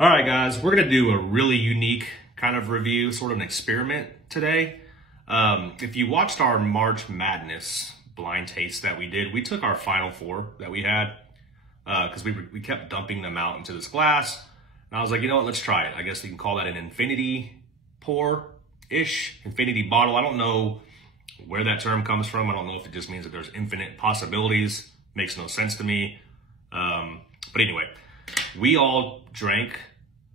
All right, guys, we're gonna do a really unique kind of review, sort of an experiment today. If you watched our March Madness blind taste that we did, we took our final four that we had because we kept dumping them out into this glass. And I was like, you know what, let's try it. I guess you can call that an infinity pour-ish, infinity bottle. I don't know where that term comes from. I don't know if it just means that there's infinite possibilities. Makes no sense to me. But anyway, we all drank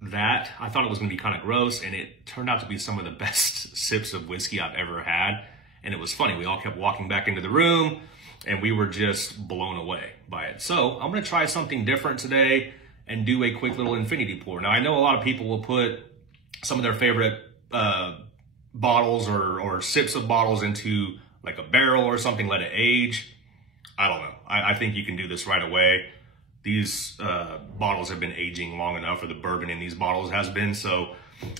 that. I thought it was gonna be kind of gross, and it turned out to be some of the best sips of whiskey I've ever had. And it was funny, we all kept walking back into the room and we were just blown away by it. So I'm gonna try something different today and do a quick little infinity pour. Now I know a lot of people will put some of their favorite bottles or sips of bottles into like a barrel or something, let it age. I don't know, I think you can do this right away. These bottles have been aging long enough, or the bourbon in these bottles has been, so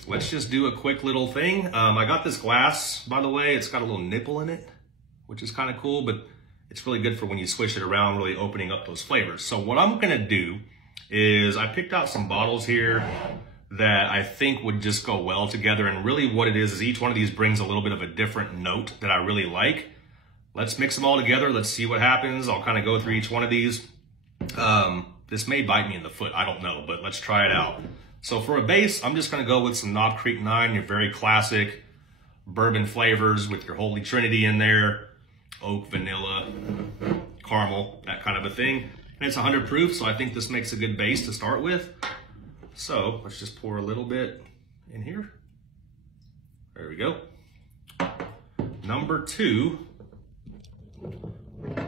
let's just do a quick little thing. I got this glass, by the way. It's got a little nipple in it, which is kind of cool, but it's really good for when you swish it around, really opening up those flavors. So what I'm gonna do is I picked out some bottles here that I think would just go well together, and really what it is each one of these brings a little bit of a different note that I really like. Let's mix them all together. Let's see what happens. I'll kind of go through each one of these. This may bite me in the foot, I don't know, but let's try it out. So for a base, I'm just gonna go with some Knob Creek 9, your very classic bourbon flavors with your Holy Trinity in there, oak, vanilla, caramel, that kind of a thing. And it's 100 proof, so I think this makes a good base to start with. So let's just pour a little bit in here. There we go. Number 2,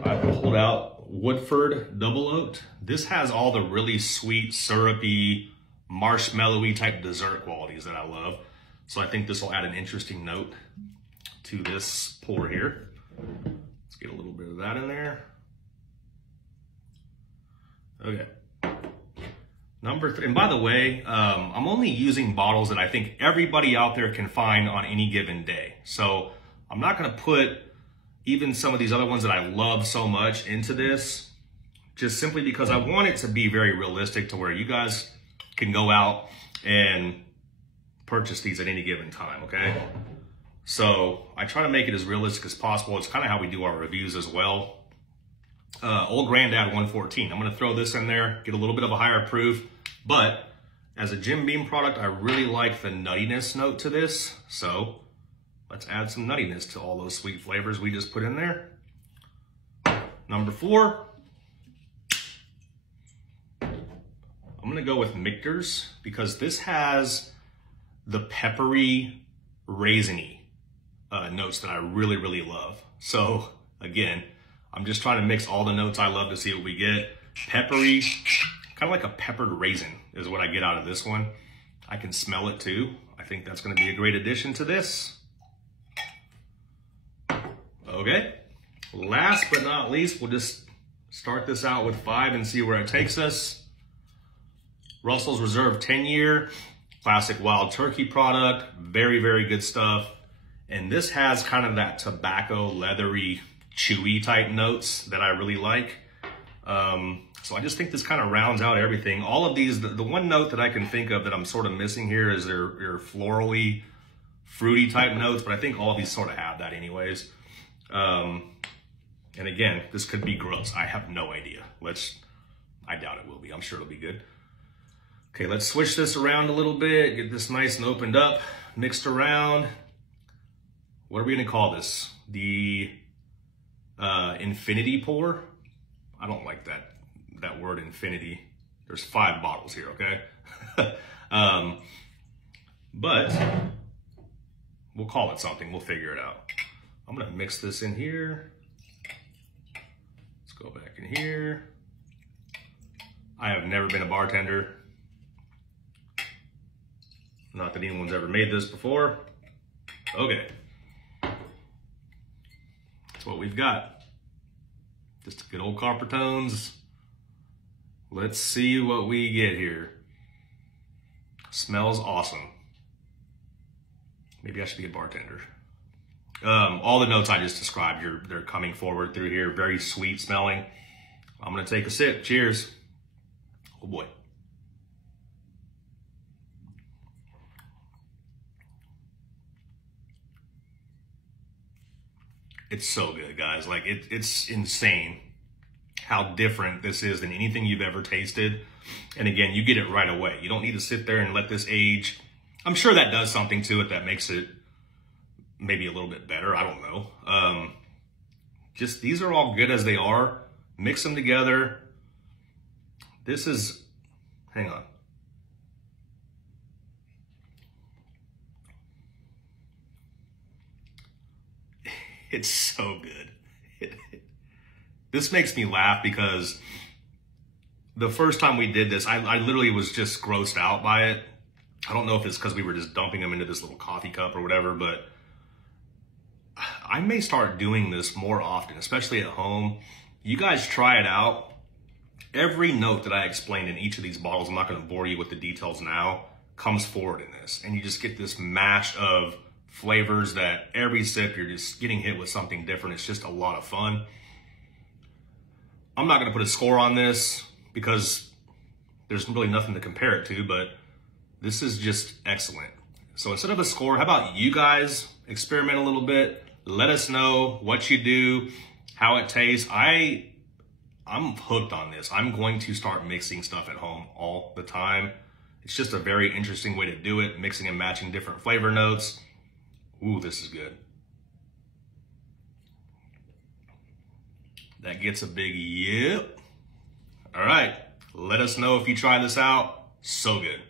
I pulled out Woodford Double Oaked. This has all the really sweet, syrupy, marshmallowy type dessert qualities that I love. So I think this will add an interesting note to this pour here. Let's get a little bit of that in there. Okay. Number 3, and by the way, I'm only using bottles that I think everybody out there can find on any given day. So I'm not gonna put even some of these other ones that I love so much into this, just simply because I want it to be very realistic to where you guys can go out and purchase these at any given time, okay? So I try to make it as realistic as possible. It's kind of how we do our reviews as well. Old Grandad 114. I'm gonna throw this in there, get a little bit of a higher proof, but as a Jim Beam product, I really like the nuttiness note to this, so let's add some nuttiness to all those sweet flavors we just put in there. Number 4, I'm gonna go with Michter's because this has the peppery, raisiny notes that I really, really love. So again, I'm just trying to mix all the notes I love to see what we get. Peppery, kind of like a peppered raisin is what I get out of this one. I can smell it too. I think that's gonna be a great addition to this. Okay, last but not least, we'll just start this out with 5 and see where it takes us. Russell's Reserve 10-year, classic wild turkey product, very, very good stuff. And this has kind of that tobacco, leathery, chewy type notes that I really like. So I just think this kind of rounds out everything. All of these, the one note that I can think of that I'm sort of missing here is their florally, fruity type notes, but I think all of these sort of have that anyways. And again, this could be gross. I have no idea. I doubt it will be. I'm sure it'll be good. Okay, let's switch this around a little bit, get this nice and opened up, mixed around. What are we gonna call this? The infinity pour? I don't like that word infinity. There's 5 bottles here, okay? But we'll call it something, we'll figure it out. I'm gonna mix this in here. Let's go back in here. I have never been a bartender. Not that anyone's ever made this before. Okay. That's what we've got. Just good old copper tones. Let's see what we get here. Smells awesome. Maybe I should be a bartender. All the notes I just described, they're coming forward through here. Very sweet smelling. I'm gonna take a sip. Cheers. Oh boy. It's so good, guys. Like it's insane how different this is than anything you've ever tasted. And again, you get it right away. You don't need to sit there and let this age. I'm sure that does something to it that makes it maybe a little bit better. I don't know. Just these are all good as they are. Mix them together. This is, hang on. It's so good. This makes me laugh because the first time we did this, I literally was just grossed out by it. I don't know if it's because we were just dumping them into this little coffee cup or whatever, but I may start doing this more often, especially at home. You guys try it out. Every note that I explained in each of these bottles, I'm not going to bore you with the details now, comes forward in this. And you just get this mash of flavors that every sip you're just getting hit with something different. It's just a lot of fun. I'm not going to put a score on this because there's really nothing to compare it to, but this is just excellent. So instead of a score, how about you guys experiment a little bit? Let us know what you do, how it tastes. I'm hooked on this. I'm going to start mixing stuff at home all the time. It's just a very interesting way to do it, mixing and matching different flavor notes. Ooh, this is good. That gets a big yep. All right, let us know if you try this out. So good.